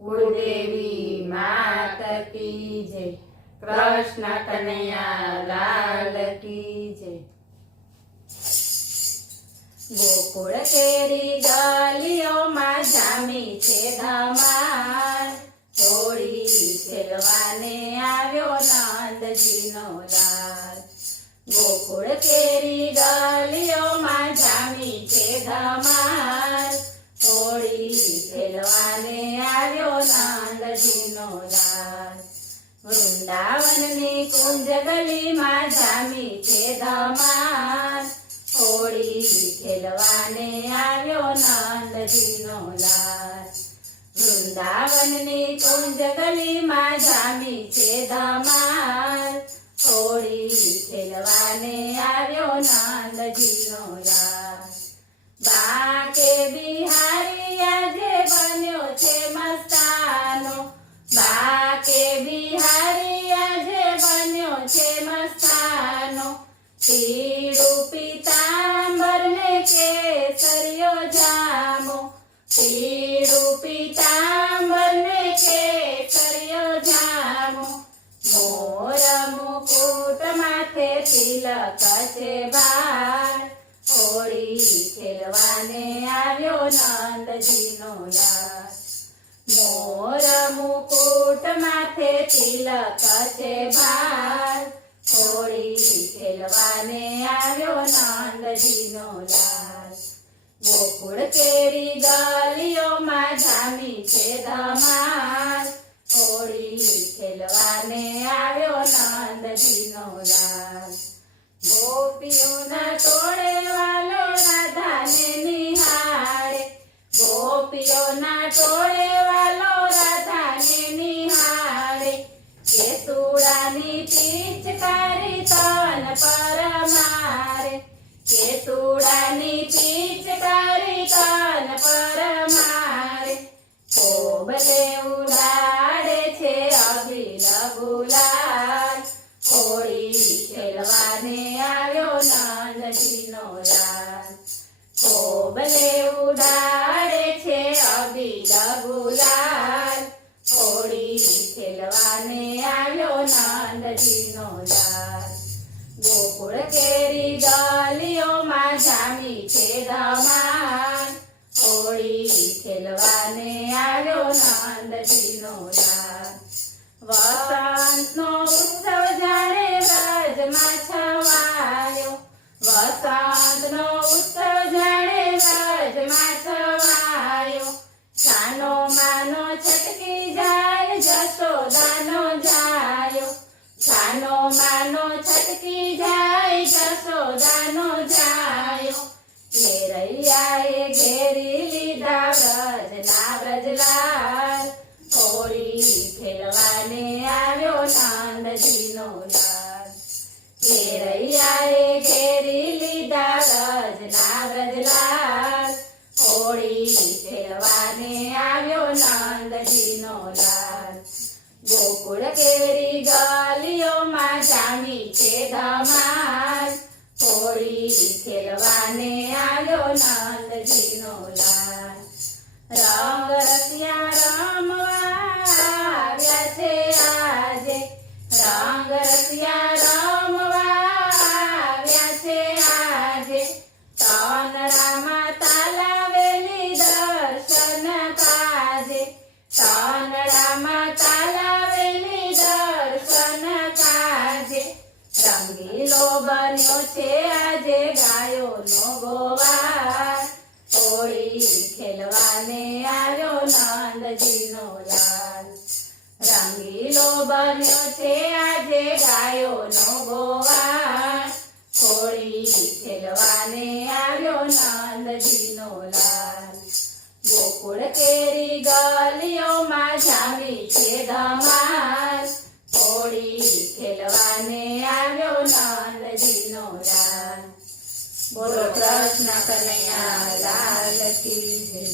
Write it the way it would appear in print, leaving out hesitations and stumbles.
કુળદેવી માત કી જય, કૃષ્ણ કનૈયા લાલ કી જય। ગોકુળ કેરી ગલીઓમાં જામી છે ધમાલ, હોળી ખેલવાને આવ્યો નંદજીનો લાલ। ગોકુળ કેરી ગલીઓમાં જામી છે ધમાલ, હોળી ખેલવાને આવ્યો નંદજીનો લાલ। વૃંદાવનની કુંજ ગલીમાં જામી છે ધમાલ, હોળી ખેલવાને આવ્યો નંદજીનો લાલ। વૃંદાવનની કુંજ ગલીમાં જામી છે ધમાલ, હોળી ખેલવાને આવ્યો નંદજીનો લાલ। બાકે બિહારી આજે બન્યો છે મસ્તાનો, બાકે બિહારી આજે બન્યો છે મસ્તાનો। પીળું પીતાંબર ને કેસરિયો જામો, પીળું પીતાંબર ને કેસરિયો જામો। મોર મુકુટ માથે તિલક છે ભાર, હોળી ખેલવાને આવ્યો નંદજીનો લાલ। મોર મુકુટ માથે તિલક છે ભાર, હોળી ખેલવાને આવ્યો નંદજીનો લાલ। ગોકુળ કેરી ગલીઓમાં જામી છે ધમાલ, હોળી ખેલવાને આવ્યો નંદજીનો લાલ। ગોપીઓના ટોળે વાલો રાધાને નિહાળે, ગોપીઓના ટોળે વાલો રાધાને નિહાળે। કેસુડાની પિચકારી તન પર મારે, કેસુડાની પિચકારી તન પર મારે। કોબલે ઉડાડે છે અબીલ ગુલાલ, હોળી ખેલવાને આવ્યો નંદજીનો લાલ। કોબલે ઉડાડે છે અબીલ ગુલાલ, હોળી ખેલવાને આવ્યો નંદજીનો લાલ। ગોકુળ કેરી ગલીઓમાં જામી છે ધમાલ, હોળી ખેલવાને આવ્યો નંદજીનો લાલ। વસંતનો ઉત્સવ જાણે વ્રજમાં છવાયો, વસંતનો ઉત્સવ જાણે વ્રજમાં છવાયો। છાનો માનો છટકી જાય જશોદાનો જાયો, છાનો માનો છટકી જાય જશોદાનો જાયો। ઘેરૈયાએ ઘેરી લીધા વ્રજના વ્રજલાલ, હોળી ખેલવાને આવ્યો નંદજીનો લાલ। ઘેરૈયાએ ઘેરી લીધા વ્રજના વ્રજલાલ, હોળી ખેલવાને આવ્યો નંદજીનો લાલ। ગોકુળ કેરી ગલીઓમાં જામી છે ધમાલ, હોળી ખેલવાને આવ્યો નંદજીનો લાલ। રંગ રસિયા રમવા આવ્યા છે આજે, રંગ રસિયા રમવા આવ્યા છે આજે। તનડામાં તાલાવેલી દર્શન કાજે, તનડામાં તાલાવેલી દર્શન કાજે। રંગીલો બન્યો છે આજે ગાયોનો ગોવાર, હોળી ખેલવાને આવ્યો નંદજીનો લાલ। રંગીલો બન્યો છે આજે ગાયોનો ગોવાર, હોળી ખેલવાને આવ્યો નંદજીનો લાલ। ગોકુળ કેરી ગલીઓમાં જામી છે ધમાલ, હોળી ખેલવાને આવ્યો નંદજીનો લાલ। બોલો કૃષ્ણ કનૈયા લાલ કી જય।